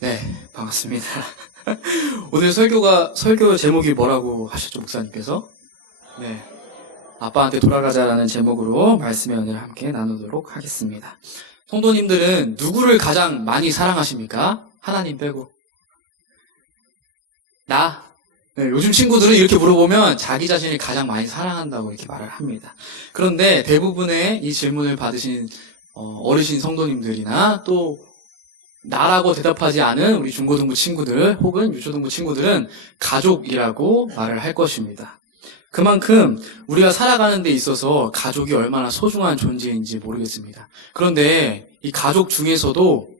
네, 반갑습니다. 오늘 설교 제목이 뭐라고 하셨죠, 목사님께서? 네, 아빠한테 돌아가자라는 제목으로 말씀의 은혜를 함께 나누도록 하겠습니다. 성도님들은 누구를 가장 많이 사랑하십니까? 하나님 빼고. 나? 네, 요즘 친구들은 이렇게 물어보면 자기 자신을 가장 많이 사랑한다고 이렇게 말을 합니다. 그런데 대부분의 이 질문을 받으신 어르신 성도님들이나 또 나라고 대답하지 않은 우리 중고등부 친구들 혹은 유초등부 친구들은 가족이라고 말을 할 것입니다. 그만큼 우리가 살아가는 데 있어서 가족이 얼마나 소중한 존재인지 모르겠습니다. 그런데 이 가족 중에서도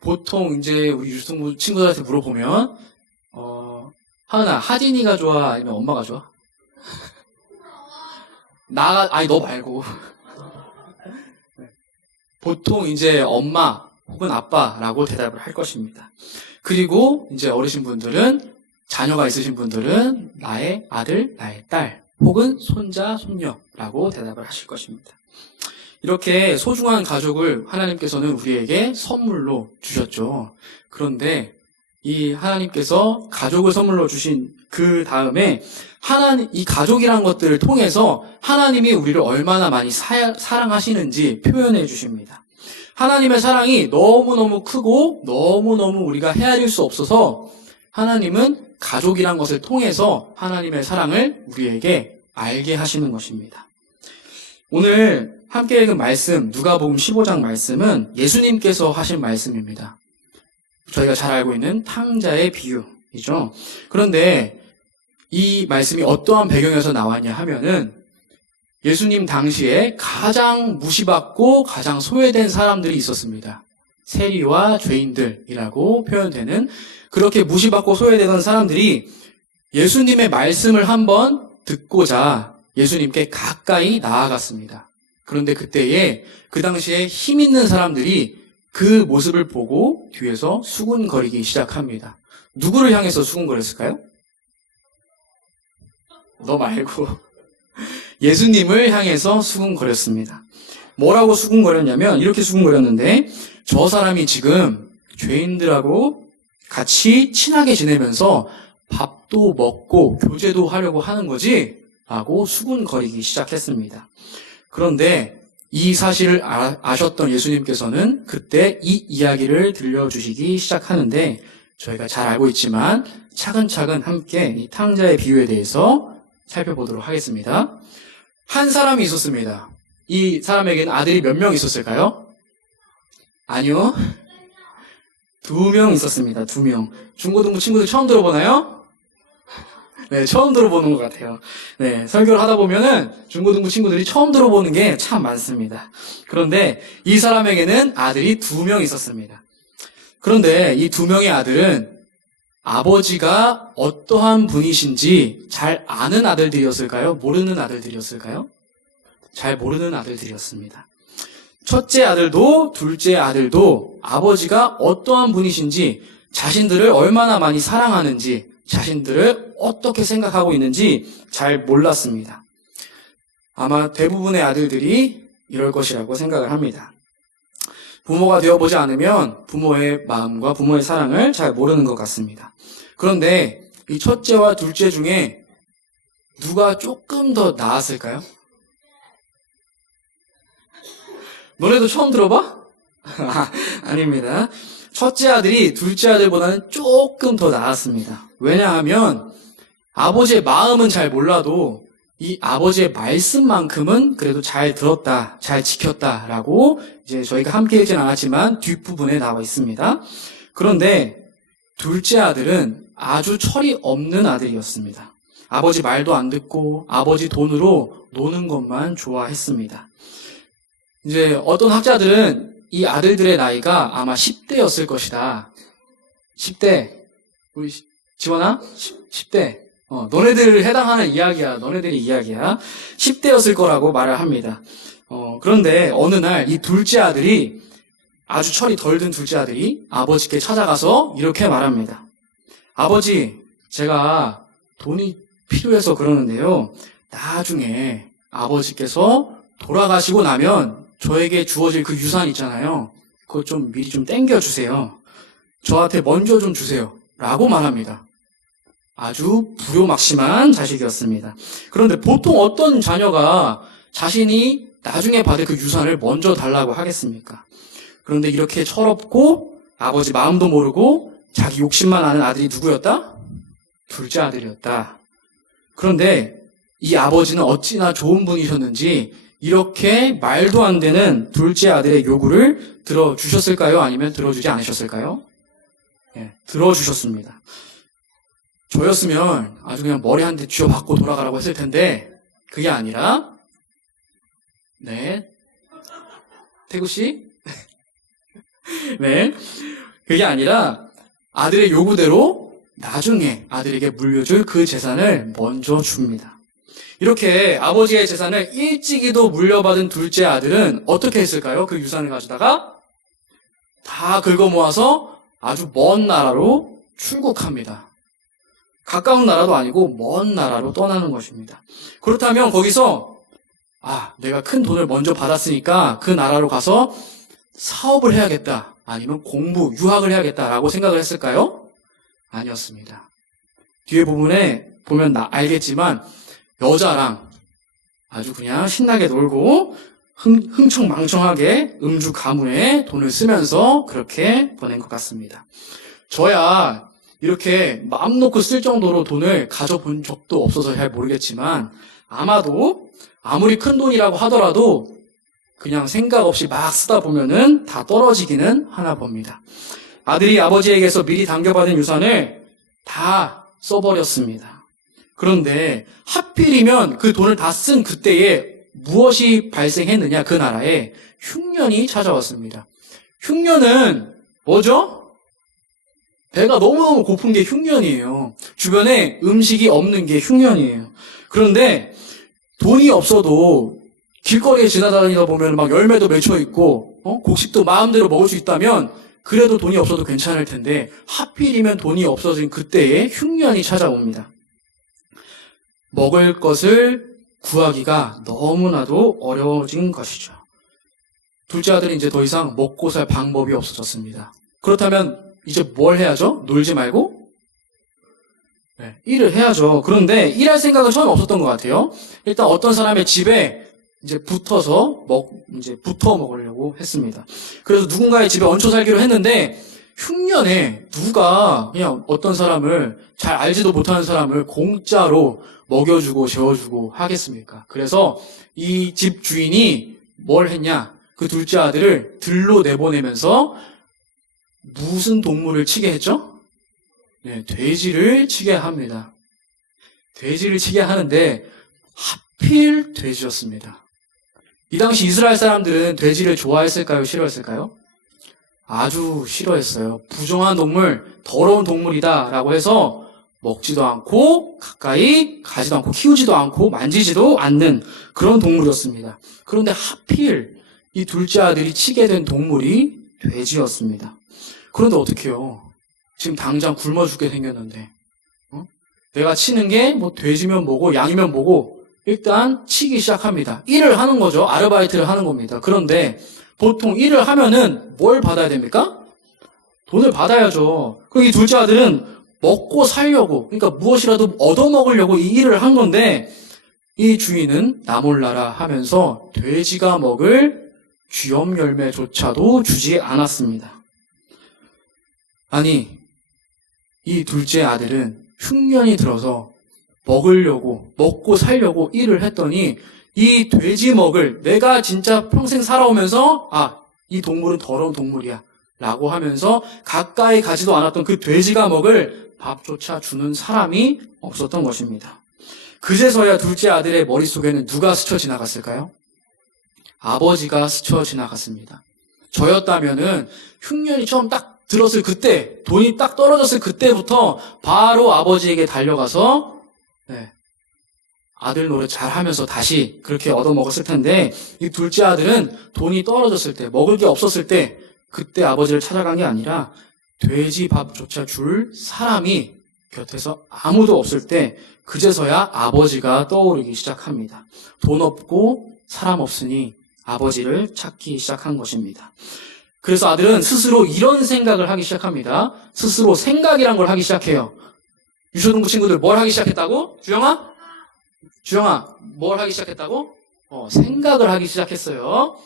보통 이제 우리 유초등부 친구들한테 물어보면 하은아, 하진이가 좋아? 아니면 엄마가 좋아? 아니 너 말고 보통 이제 엄마 혹은 아빠라고 대답을 할 것입니다. 그리고 이제 어르신분들은 자녀가 있으신 분들은 나의 아들, 나의 딸 혹은 손자, 손녀라고 대답을 하실 것입니다. 이렇게 소중한 가족을 하나님께서는 우리에게 선물로 주셨죠. 그런데 이 하나님께서 가족을 선물로 주신 그 다음에 이 가족이라는 것들을 통해서 하나님이 우리를 얼마나 많이 사랑하시는지 표현해 주십니다. 하나님의 사랑이 너무너무 크고 너무너무 우리가 헤아릴 수 없어서 하나님은 가족이란 것을 통해서 하나님의 사랑을 우리에게 알게 하시는 것입니다. 오늘 함께 읽은 말씀, 누가복음 15장 말씀은 예수님께서 하신 말씀입니다. 저희가 잘 알고 있는 탕자의 비유이죠. 그런데 이 말씀이 어떠한 배경에서 나왔냐 하면은 예수님 당시에 가장 무시받고 가장 소외된 사람들이 있었습니다. 세리와 죄인들이라고 표현되는 그렇게 무시받고 소외되던 사람들이 예수님의 말씀을 한번 듣고자 예수님께 가까이 나아갔습니다. 그런데 그때에 그 당시에 힘 있는 사람들이 그 모습을 보고 뒤에서 수군거리기 시작합니다. 누구를 향해서 수군거렸을까요? 너 말고 예수님을 향해서 수군거렸습니다. 뭐라고 수군거렸냐면 이렇게 수군거렸는데 저 사람이 지금 죄인들하고 같이 친하게 지내면서 밥도 먹고 교제도 하려고 하는 거지? 라고 수군거리기 시작했습니다. 그런데 이 사실을 아셨던 예수님께서는 그때 이 이야기를 들려주시기 시작하는데 저희가 잘 알고 있지만 차근차근 함께 이 탕자의 비유에 대해서 살펴보도록 하겠습니다. 한 사람이 있었습니다. 이 사람에게는 아들이 몇 명 있었을까요? 아니요. 2명 있었습니다. 2명. 중고등부 친구들 처음 들어보나요? 네, 처음 들어보는 것 같아요. 네, 설교를 하다 보면은 중고등부 친구들이 처음 들어보는 게 참 많습니다. 그런데 이 사람에게는 아들이 2명 있었습니다. 그런데 이 2명의 아들은 아버지가 어떠한 분이신지 잘 아는 아들들이었을까요? 모르는 아들들이었을까요? 잘 모르는 아들들이었습니다. 첫째 아들도 둘째 아들도 아버지가 어떠한 분이신지 자신들을 얼마나 많이 사랑하는지 자신들을 어떻게 생각하고 있는지 잘 몰랐습니다. 아마 대부분의 아들들이 이럴 것이라고 생각을 합니다. 부모가 되어보지 않으면 부모의 마음과 부모의 사랑을 잘 모르는 것 같습니다. 그런데 이 첫째와 둘째 중에 누가 조금 더 나았을까요? 너네도 처음 들어봐? 아닙니다. 첫째 아들이 둘째 아들보다는 조금 더 나았습니다. 왜냐하면 아버지의 마음은 잘 몰라도 이 아버지의 말씀만큼은 그래도 잘 들었다, 잘 지켰다라고 이제 저희가 함께 읽진 않았지만 뒷부분에 나와 있습니다. 그런데 둘째 아들은 아주 철이 없는 아들이었습니다. 아버지 말도 안 듣고 아버지 돈으로 노는 것만 좋아했습니다. 이제 어떤 학자들은 이 아들들의 나이가 아마 10대였을 것이다. 10대. 우리 지원아? 10대. 너네들 해당하는 이야기야. 너네들이 이야기야. 10대였을 거라고 말을 합니다. 그런데 어느 날 이 둘째 아들이 아주 철이 덜 든 둘째 아들이 아버지께 찾아가서 이렇게 말합니다. 아버지, 제가 돈이 필요해서 그러는데요. 나중에 아버지께서 돌아가시고 나면 저에게 주어질 그 유산 있잖아요. 그거 좀 미리 좀 땡겨주세요. 저한테 먼저 좀 주세요. 라고 말합니다. 아주 불효막심한 자식이었습니다. 그런데 보통 어떤 자녀가 자신이 나중에 받을 그 유산을 먼저 달라고 하겠습니까? 그런데 이렇게 철없고 아버지 마음도 모르고 자기 욕심만 아는 아들이 누구였다? 둘째 아들이었다. 그런데 이 아버지는 어찌나 좋은 분이셨는지 이렇게 말도 안 되는 둘째 아들의 요구를 들어주셨을까요? 아니면 들어주지 않으셨을까요? 예, 들어주셨습니다. 저였으면 아주 그냥 머리 한 대 쥐어박고 돌아가라고 했을 텐데 그게 아니라 네, 태구씨? 네, 그게 아니라 아들의 요구대로 나중에 아들에게 물려줄 그 재산을 먼저 줍니다. 이렇게 아버지의 재산을 일찍이도 물려받은 둘째 아들은 어떻게 했을까요? 그 유산을 가져다가 다 긁어 모아서 아주 먼 나라로 출국합니다. 가까운 나라도 아니고 먼 나라로 떠나는 것입니다. 그렇다면 거기서 내가 큰 돈을 먼저 받았으니까 그 나라로 가서 사업을 해야겠다. 아니면 공부, 유학을 해야겠다라고 생각을 했을까요? 아니었습니다. 뒤에 부분에 보면 알겠지만 여자랑 아주 그냥 신나게 놀고 흥청망청하게 음주 가문에 돈을 쓰면서 그렇게 보낸 것 같습니다. 저야 이렇게 마음 놓고 쓸 정도로 돈을 가져본 적도 없어서 잘 모르겠지만 아마도 아무리 큰 돈이라고 하더라도 그냥 생각 없이 막 쓰다 보면은 다 떨어지기는 하나 봅니다. 아들이 아버지에게서 미리 당겨받은 유산을 다 써버렸습니다. 그런데 하필이면 그 돈을 다 쓴 그때에 무엇이 발생했느냐? 그 나라에 흉년이 찾아왔습니다. 흉년은 뭐죠? 배가 너무너무 고픈 게 흉년이에요. 주변에 음식이 없는 게 흉년이에요. 그런데 돈이 없어도 길거리에 지나다니다 보면 막 열매도 맺혀 있고 곡식도 마음대로 먹을 수 있다면 그래도 돈이 없어도 괜찮을 텐데 하필이면 돈이 없어진 그때에 흉년이 찾아옵니다. 먹을 것을 구하기가 너무나도 어려워진 것이죠. 둘째 아들은 이제 더 이상 먹고 살 방법이 없어졌습니다. 그렇다면 이제 뭘 해야죠? 놀지 말고? 네, 일을 해야죠. 그런데 일할 생각은 처음 없었던 것 같아요. 일단 어떤 사람의 집에 이제 붙어 먹으려고 했습니다. 그래서 누군가의 집에 얹혀 살기로 했는데 흉년에 누가 그냥 어떤 사람을 잘 알지도 못하는 사람을 공짜로 먹여주고 재워주고 하겠습니까? 그래서 이 집 주인이 뭘 했냐? 그 둘째 아들을 들로 내보내면서 무슨 동물을 치게 했죠? 네, 돼지를 치게 합니다. 돼지를 치게 하는데 하필 돼지였습니다. 이 당시 이스라엘 사람들은 돼지를 좋아했을까요? 싫어했을까요? 아주 싫어했어요. 부정한 동물, 더러운 동물이다 라고 해서 먹지도 않고 가까이 가지도 않고 키우지도 않고 만지지도 않는 그런 동물이었습니다. 그런데 하필 이 둘째 아들이 치게 된 동물이 돼지였습니다. 그런데 어떡해요? 지금 당장 굶어 죽게 생겼는데 내가 치는 게 뭐 돼지면 뭐고 양이면 뭐고 일단 치기 시작합니다. 일을 하는 거죠. 아르바이트를 하는 겁니다. 그런데 보통 일을 하면은 뭘 받아야 됩니까? 돈을 받아야죠. 그럼 이 둘째 아들은 먹고 살려고, 그러니까 무엇이라도 얻어먹으려고 이 일을 한 건데 이 주인은 나 몰라라 하면서 돼지가 먹을 쥐엄 열매조차도 주지 않았습니다. 아니, 이 둘째 아들은 흉년이 들어서 먹고 살려고 일을 했더니 이 돼지 먹을 내가 진짜 평생 살아오면서 이 동물은 더러운 동물이야 라고 하면서 가까이 가지도 않았던 그 돼지가 먹을 밥조차 주는 사람이 없었던 것입니다. 그제서야 둘째 아들의 머릿속에는 누가 스쳐 지나갔을까요? 아버지가 스쳐 지나갔습니다. 저였다면은 흉년이 처음 딱 들었을 그때, 돈이 딱 떨어졌을 그때부터 바로 아버지에게 달려가서 아들 노릇 잘 하면서 다시 그렇게 얻어먹었을 텐데 이 둘째 아들은 돈이 떨어졌을 때, 먹을 게 없었을 때 그때 아버지를 찾아간 게 아니라 돼지 밥조차 줄 사람이 곁에서 아무도 없을 때 그제서야 아버지가 떠오르기 시작합니다. 돈 없고 사람 없으니 아버지를 찾기 시작한 것입니다. 그래서 아들은 스스로 이런 생각을 하기 시작합니다. 스스로 생각이란 걸 하기 시작해요. 유초등부 친구들 뭘 하기 시작했다고? 주영아, 뭘 하기 시작했다고? 생각을 하기 시작했어요.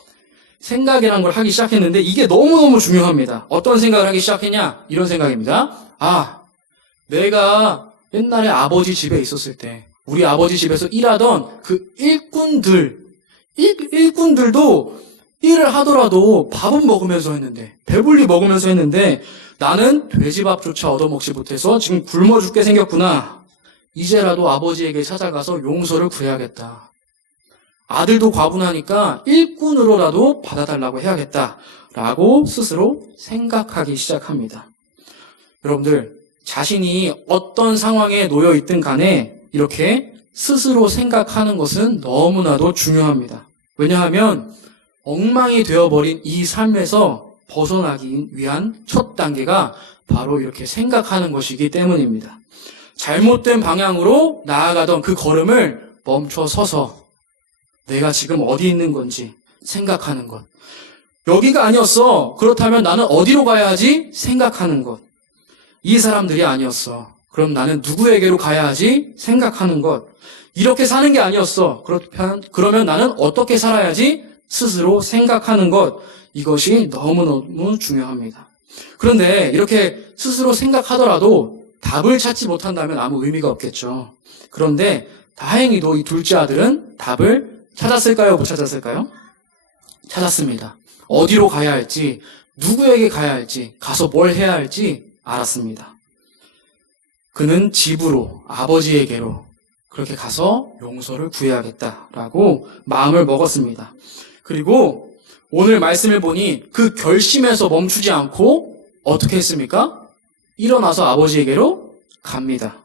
생각이란 걸 하기 시작했는데 이게 너무너무 중요합니다. 어떤 생각을 하기 시작했냐? 이런 생각입니다. 내가 옛날에 아버지 집에 있었을 때 우리 아버지 집에서 일하던 그 일꾼들도 일을 하더라도 밥은 먹으면서 했는데, 배불리 먹으면서 했는데 나는 돼지밥조차 얻어먹지 못해서 지금 굶어 죽게 생겼구나. 이제라도 아버지에게 찾아가서 용서를 구해야겠다. 아들도 과분하니까 일꾼으로라도 받아달라고 해야겠다라고 스스로 생각하기 시작합니다. 여러분들, 자신이 어떤 상황에 놓여 있든 간에 이렇게 스스로 생각하는 것은 너무나도 중요합니다. 왜냐하면 엉망이 되어버린 이 삶에서 벗어나기 위한 첫 단계가 바로 이렇게 생각하는 것이기 때문입니다. 잘못된 방향으로 나아가던 그 걸음을 멈춰 서서 내가 지금 어디 있는 건지 생각하는 것. 여기가 아니었어. 그렇다면 나는 어디로 가야 하지? 생각하는 것. 이 사람들이 아니었어. 그럼 나는 누구에게로 가야 하지? 생각하는 것. 이렇게 사는 게 아니었어. 그러면 나는 어떻게 살아야지? 스스로 생각하는 것. 이것이 너무너무 중요합니다. 그런데 이렇게 스스로 생각하더라도 답을 찾지 못한다면 아무 의미가 없겠죠. 그런데 다행히도 이 둘째 아들은 답을 찾았을까요? 못 찾았을까요? 찾았습니다. 어디로 가야 할지, 누구에게 가야 할지, 가서 뭘 해야 할지 알았습니다. 그는 집으로, 아버지에게로 그렇게 가서 용서를 구해야겠다라고 마음을 먹었습니다. 그리고 오늘 말씀을 보니 그 결심에서 멈추지 않고 어떻게 했습니까? 일어나서 아버지에게로 갑니다.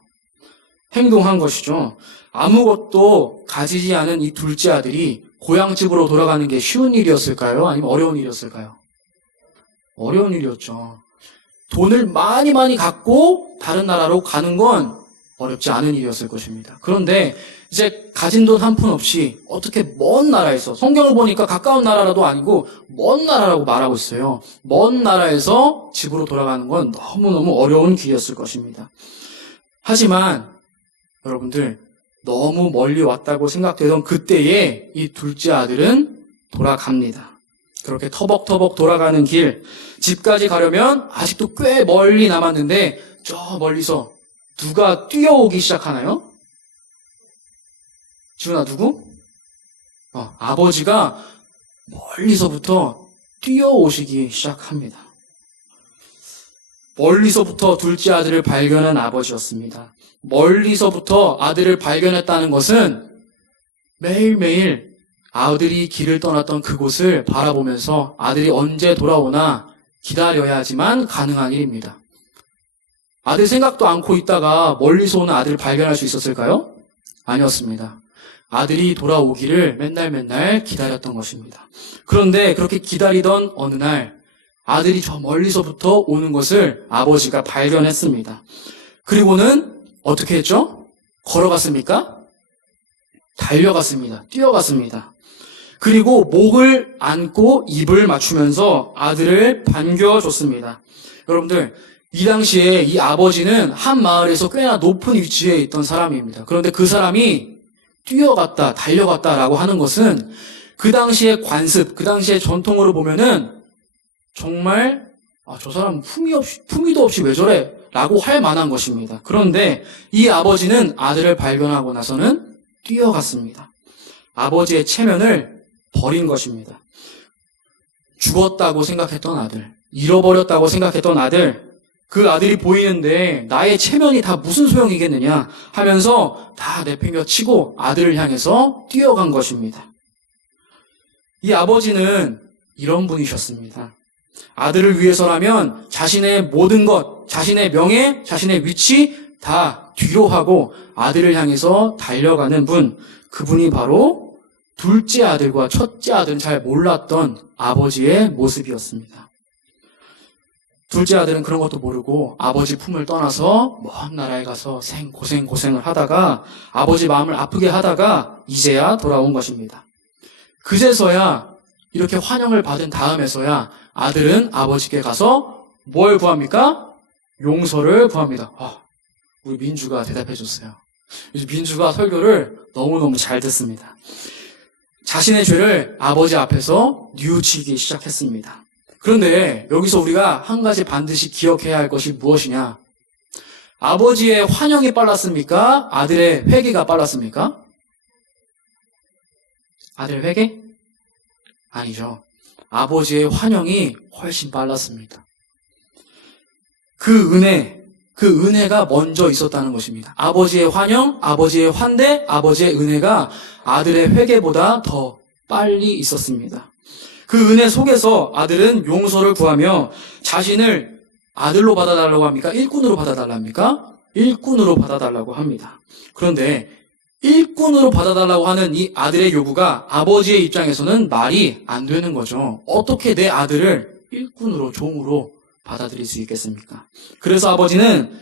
행동한 것이죠. 아무것도 가지지 않은 이 둘째 아들이 고향집으로 돌아가는 게 쉬운 일이었을까요? 아니면 어려운 일이었을까요? 어려운 일이었죠. 돈을 많이 갖고 다른 나라로 가는 건 어렵지 않은 일이었을 것입니다. 그런데 이제 가진 돈 한 푼 없이 어떻게 먼 나라에서, 성경을 보니까 가까운 나라라도 아니고 먼 나라라고 말하고 있어요. 먼 나라에서 집으로 돌아가는 건 너무너무 어려운 길이었을 것입니다. 하지만 여러분들, 너무 멀리 왔다고 생각되던 그때에 이 둘째 아들은 돌아갑니다. 그렇게 터벅터벅 돌아가는 길, 집까지 가려면 아직도 꽤 멀리 남았는데 저 멀리서 누가 뛰어오기 시작하나요? 지훈아, 누구? 아버지가 멀리서부터 뛰어오시기 시작합니다. 멀리서부터 둘째 아들을 발견한 아버지였습니다. 멀리서부터 아들을 발견했다는 것은 매일매일 아들이 길을 떠났던 그곳을 바라보면서 아들이 언제 돌아오나 기다려야지만 가능한 일입니다. 아들 생각도 않고 있다가 멀리서 오는 아들을 발견할 수 있었을까요? 아니었습니다. 아들이 돌아오기를 맨날 기다렸던 것입니다. 그런데 그렇게 기다리던 어느 날 아들이 저 멀리서부터 오는 것을 아버지가 발견했습니다. 그리고는 어떻게 했죠? 걸어갔습니까? 달려갔습니다. 뛰어갔습니다. 그리고 목을 안고 입을 맞추면서 아들을 반겨줬습니다. 여러분들, 이 당시에 이 아버지는 한 마을에서 꽤나 높은 위치에 있던 사람입니다. 그런데 그 사람이 뛰어갔다, 달려갔다라고 하는 것은 그 당시의 관습, 그 당시의 전통으로 보면은 정말 저 사람 품위도 없이 왜 저래? 라고 할 만한 것입니다. 그런데 이 아버지는 아들을 발견하고 나서는 뛰어갔습니다. 아버지의 체면을 버린 것입니다. 죽었다고 생각했던 아들, 잃어버렸다고 생각했던 아들, 그 아들이 보이는데 나의 체면이 다 무슨 소용이겠느냐 하면서 다 내팽겨치고 아들을 향해서 뛰어간 것입니다. 이 아버지는 이런 분이셨습니다. 아들을 위해서라면 자신의 모든 것, 자신의 명예, 자신의 위치 다 뒤로 하고 아들을 향해서 달려가는 분, 그분이 바로 둘째 아들과 첫째 아들은 잘 몰랐던 아버지의 모습이었습니다. 둘째 아들은 그런 것도 모르고 아버지 품을 떠나서 먼 나라에 가서 고생을 하다가 아버지 마음을 아프게 하다가 이제야 돌아온 것입니다. 그제서야 이렇게 환영을 받은 다음에서야 아들은 아버지께 가서 뭘 구합니까? 용서를 구합니다. 우리 민주가 대답해 줬어요. 민주가 설교를 너무너무 잘 듣습니다. 자신의 죄를 아버지 앞에서 뉘우치기 시작했습니다. 그런데 여기서 우리가 한 가지 반드시 기억해야 할 것이 무엇이냐? 아버지의 환영이 빨랐습니까? 아들의 회개가 빨랐습니까? 아들의 회개? 아니죠. 아버지의 환영이 훨씬 빨랐습니다. 그 은혜가 먼저 있었다는 것입니다. 아버지의 환영, 아버지의 환대, 아버지의 은혜가 아들의 회개보다 더 빨리 있었습니다. 그 은혜 속에서 아들은 용서를 구하며 자신을 아들로 받아달라고 합니까? 일꾼으로 받아달라고 합니까? 일꾼으로 받아달라고 합니다. 그런데 일꾼으로 받아달라고 하는 이 아들의 요구가 아버지의 입장에서는 말이 안 되는 거죠. 어떻게 내 아들을 일꾼으로, 종으로 받아들일 수 있겠습니까? 그래서 아버지는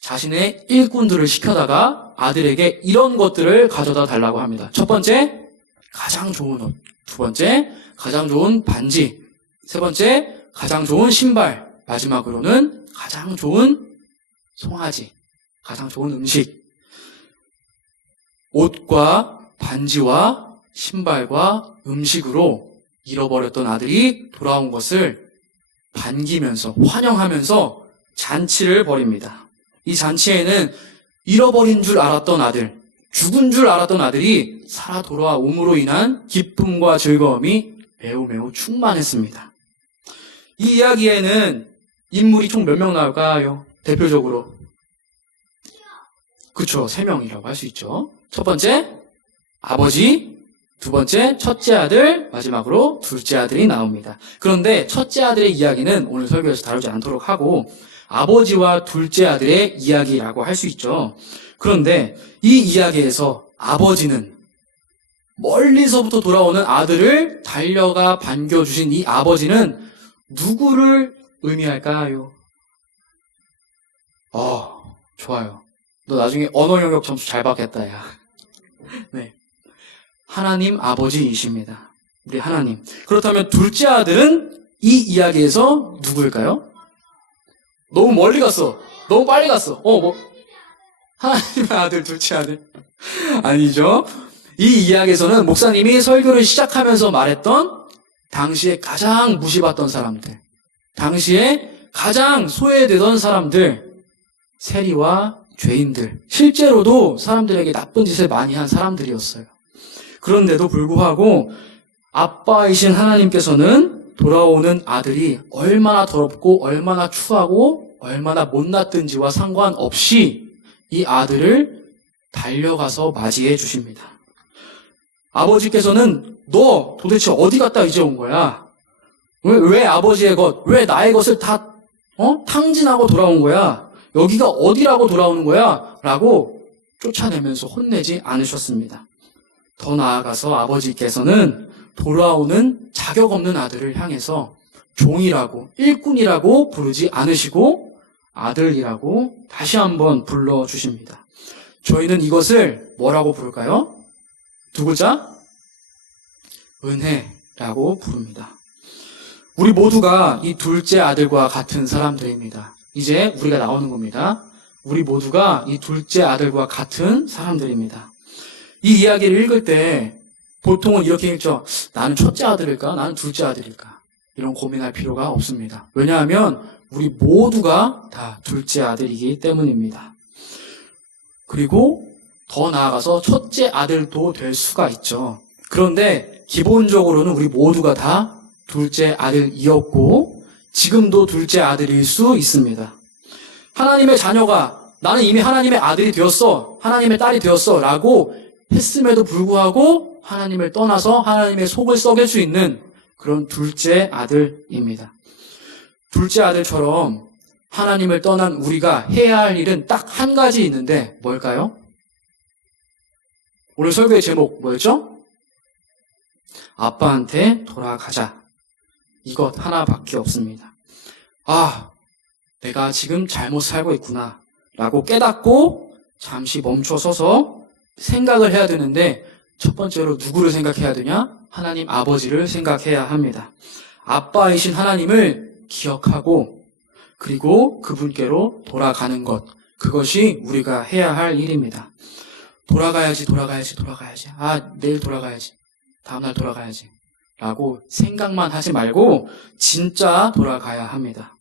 자신의 일꾼들을 시켜다가 아들에게 이런 것들을 가져다 달라고 합니다. 첫 번째, 가장 좋은 옷. 두 번째, 가장 좋은 반지. 세 번째, 가장 좋은 신발. 마지막으로는 가장 좋은 송아지. 가장 좋은 음식. 옷과 반지와 신발과 음식으로 잃어버렸던 아들이 돌아온 것을 반기면서 환영하면서 잔치를 벌입니다. 이 잔치에는 잃어버린 줄 알았던 아들, 죽은 줄 알았던 아들이 살아 돌아옴으로 인한 기쁨과 즐거움이 매우 충만했습니다. 이 이야기에는 인물이 총 몇 명 나올까요? 대표적으로. 그렇죠. 3명이라고 할 수 있죠. 첫 번째, 아버지. 두 번째, 첫째 아들. 마지막으로 둘째 아들이 나옵니다. 그런데 첫째 아들의 이야기는 오늘 설교에서 다루지 않도록 하고 아버지와 둘째 아들의 이야기라고 할 수 있죠. 그런데 이 이야기에서 아버지는 멀리서부터 돌아오는 아들을 달려가 반겨주신 이 아버지는 누구를 의미할까요? 좋아요. 너 나중에 언어 영역 점수 잘 받겠다, 야. 네. 하나님 아버지이십니다. 우리 하나님. 그렇다면 둘째 아들은 이 이야기에서 누구일까요? 너무 멀리 갔어. 너무 빨리 갔어. 하나님의 아들, 둘째 아들. 아니죠. 이 이야기에서는 목사님이 설교를 시작하면서 말했던 당시에 가장 무시받던 사람들, 당시에 가장 소외되던 사람들, 세리와 죄인들, 실제로도 사람들에게 나쁜 짓을 많이 한 사람들이었어요. 그런데도 불구하고 아빠이신 하나님께서는 돌아오는 아들이 얼마나 더럽고 얼마나 추하고 얼마나 못났든지와 상관없이 이 아들을 달려가서 맞이해 주십니다. 아버지께서는 너 도대체 어디 갔다 이제 온 거야? 왜 아버지의 것, 왜 나의 것을 다 탕진하고 돌아온 거야? 여기가 어디라고 돌아오는 거야? 라고 쫓아내면서 혼내지 않으셨습니다. 더 나아가서 아버지께서는 돌아오는 자격 없는 아들을 향해서 종이라고, 일꾼이라고 부르지 않으시고 아들이라고 다시 한번 불러주십니다. 저희는 이것을 뭐라고 부를까요? 두 글자? 은혜라고 부릅니다. 우리 모두가 이 둘째 아들과 같은 사람들입니다. 이제 우리가 나오는 겁니다. 우리 모두가 이 둘째 아들과 같은 사람들입니다. 이 이야기를 읽을 때 보통은 이렇게 읽죠. 나는 첫째 아들일까? 나는 둘째 아들일까? 이런 고민할 필요가 없습니다. 왜냐하면 우리 모두가 다 둘째 아들이기 때문입니다. 그리고 더 나아가서 첫째 아들도 될 수가 있죠. 그런데 기본적으로는 우리 모두가 다 둘째 아들이었고 지금도 둘째 아들일 수 있습니다. 하나님의 자녀가 나는 이미 하나님의 아들이 되었어, 하나님의 딸이 되었어 라고 했음에도 불구하고 하나님을 떠나서 하나님의 속을 썩일 수 있는 그런 둘째 아들입니다. 둘째 아들처럼 하나님을 떠난 우리가 해야 할 일은 딱 한 가지 있는데 뭘까요? 오늘 설교의 제목 뭐였죠? 아빠한테 돌아가자. 이것 하나밖에 없습니다. 내가 지금 잘못 살고 있구나. 라고 깨닫고 잠시 멈춰서서 생각을 해야 되는데 첫 번째로 누구를 생각해야 되냐? 하나님 아버지를 생각해야 합니다. 아빠이신 하나님을 기억하고 그리고 그분께로 돌아가는 것, 그것이 우리가 해야 할 일입니다. 돌아가야지. 아, 내일 돌아가야지. 다음날 돌아가야지. 라고 생각만 하지 말고 진짜 돌아가야 합니다.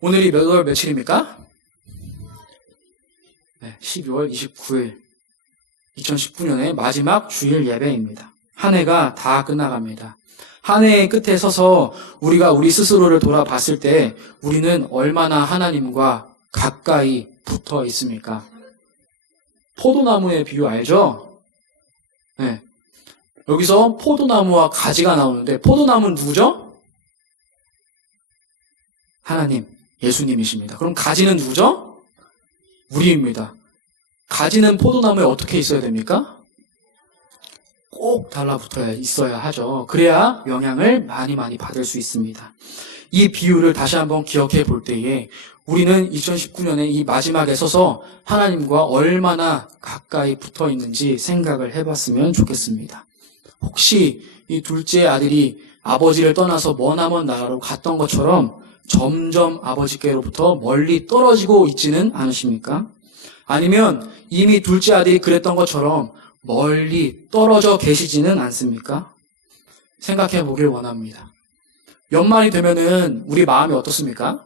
오늘이 몇 월 며칠입니까? 네, 12월 29일. 2019년의 마지막 주일 예배입니다. 한 해가 다 끝나갑니다. 한 해의 끝에 서서 우리가 우리 스스로를 돌아봤을 때 우리는 얼마나 하나님과 가까이 붙어 있습니까? 포도나무의 비유 알죠? 네. 여기서 포도나무와 가지가 나오는데 포도나무는 누구죠? 하나님, 예수님이십니다. 그럼 가지는 누구죠? 우리입니다. 가지는 포도나무에 어떻게 있어야 됩니까? 꼭 달라붙어 있어야 하죠. 그래야 영향을 많이 받을 수 있습니다. 이 비유를 다시 한번 기억해 볼 때에 우리는 2019년에 이 마지막에 서서 하나님과 얼마나 가까이 붙어 있는지 생각을 해봤으면 좋겠습니다. 혹시 이 둘째 아들이 아버지를 떠나서 머나먼 나라로 갔던 것처럼 점점 아버지께로부터 멀리 떨어지고 있지는 않으십니까? 아니면 이미 둘째 아들이 그랬던 것처럼 멀리 떨어져 계시지는 않습니까? 생각해 보길 원합니다. 연말이 되면은 우리 마음이 어떻습니까?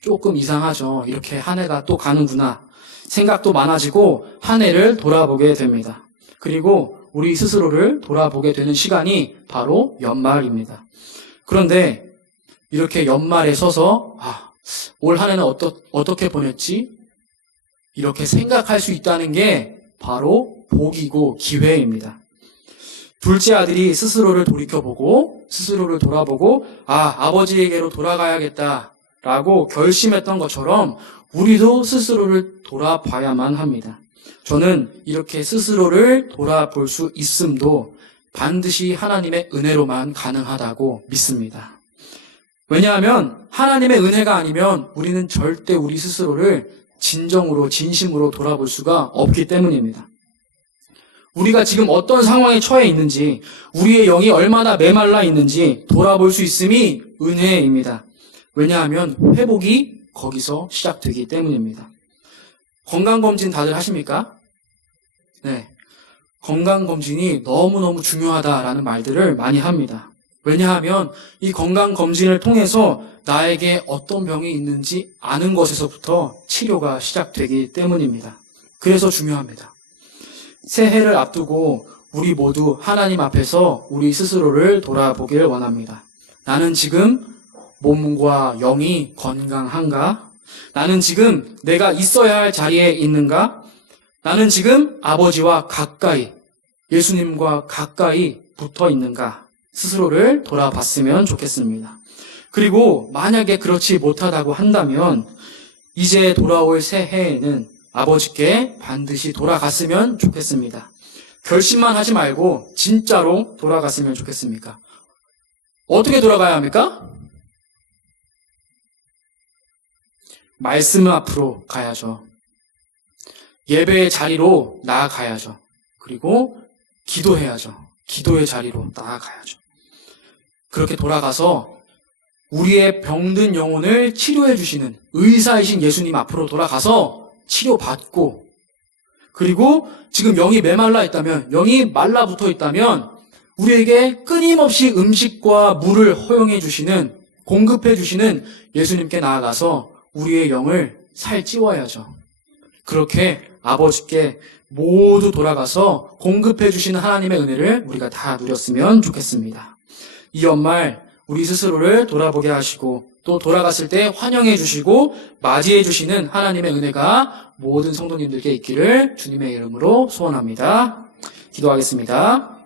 조금 이상하죠. 이렇게 한 해가 또 가는구나. 생각도 많아지고 한 해를 돌아보게 됩니다. 그리고 우리 스스로를 돌아보게 되는 시간이 바로 연말입니다. 그런데 이렇게 연말에 서서 올 한 해는 어떻게 보냈지? 이렇게 생각할 수 있다는 게 바로 복이고 기회입니다. 둘째 아들이 스스로를 돌이켜보고 스스로를 돌아보고 아버지에게로 돌아가야겠다라고 결심했던 것처럼 우리도 스스로를 돌아봐야만 합니다. 저는 이렇게 스스로를 돌아볼 수 있음도 반드시 하나님의 은혜로만 가능하다고 믿습니다. 왜냐하면 하나님의 은혜가 아니면 우리는 절대 우리 스스로를 진정으로 진심으로 돌아볼 수가 없기 때문입니다. 우리가 지금 어떤 상황에 처해 있는지, 우리의 영이 얼마나 메말라 있는지 돌아볼 수 있음이 은혜입니다. 왜냐하면 회복이 거기서 시작되기 때문입니다. 건강검진 다들 하십니까? 네. 건강검진이 너무너무 중요하다라는 말들을 많이 합니다. 왜냐하면 이 건강검진을 통해서 나에게 어떤 병이 있는지 아는 것에서부터 치료가 시작되기 때문입니다. 그래서 중요합니다. 새해를 앞두고 우리 모두 하나님 앞에서 우리 스스로를 돌아보길 원합니다. 나는 지금 몸과 영이 건강한가? 나는 지금 내가 있어야 할 자리에 있는가? 나는 지금 아버지와 가까이, 예수님과 가까이 붙어 있는가? 스스로를 돌아봤으면 좋겠습니다. 그리고 만약에 그렇지 못하다고 한다면 이제 돌아올 새해에는 아버지께 반드시 돌아갔으면 좋겠습니다. 결심만 하지 말고 진짜로 돌아갔으면 좋겠습니까? 어떻게 돌아가야 합니까? 말씀 앞으로 가야죠. 예배의 자리로 나아가야죠. 그리고 기도해야죠. 기도의 자리로 나아가야죠. 그렇게 돌아가서 우리의 병든 영혼을 치료해 주시는 의사이신 예수님 앞으로 돌아가서 치료받고, 그리고 지금 영이 메말라 있다면, 영이 말라붙어 있다면 우리에게 끊임없이 음식과 물을 허용해 주시는, 공급해 주시는 예수님께 나아가서 우리의 영을 살찌워야죠. 그렇게 아버지께 모두 돌아가서 공급해 주시는 하나님의 은혜를 우리가 다 누렸으면 좋겠습니다. 이 연말 우리 스스로를 돌아보게 하시고 또 돌아갔을 때 환영해 주시고 맞이해 주시는 하나님의 은혜가 모든 성도님들께 있기를 주님의 이름으로 소원합니다. 기도하겠습니다.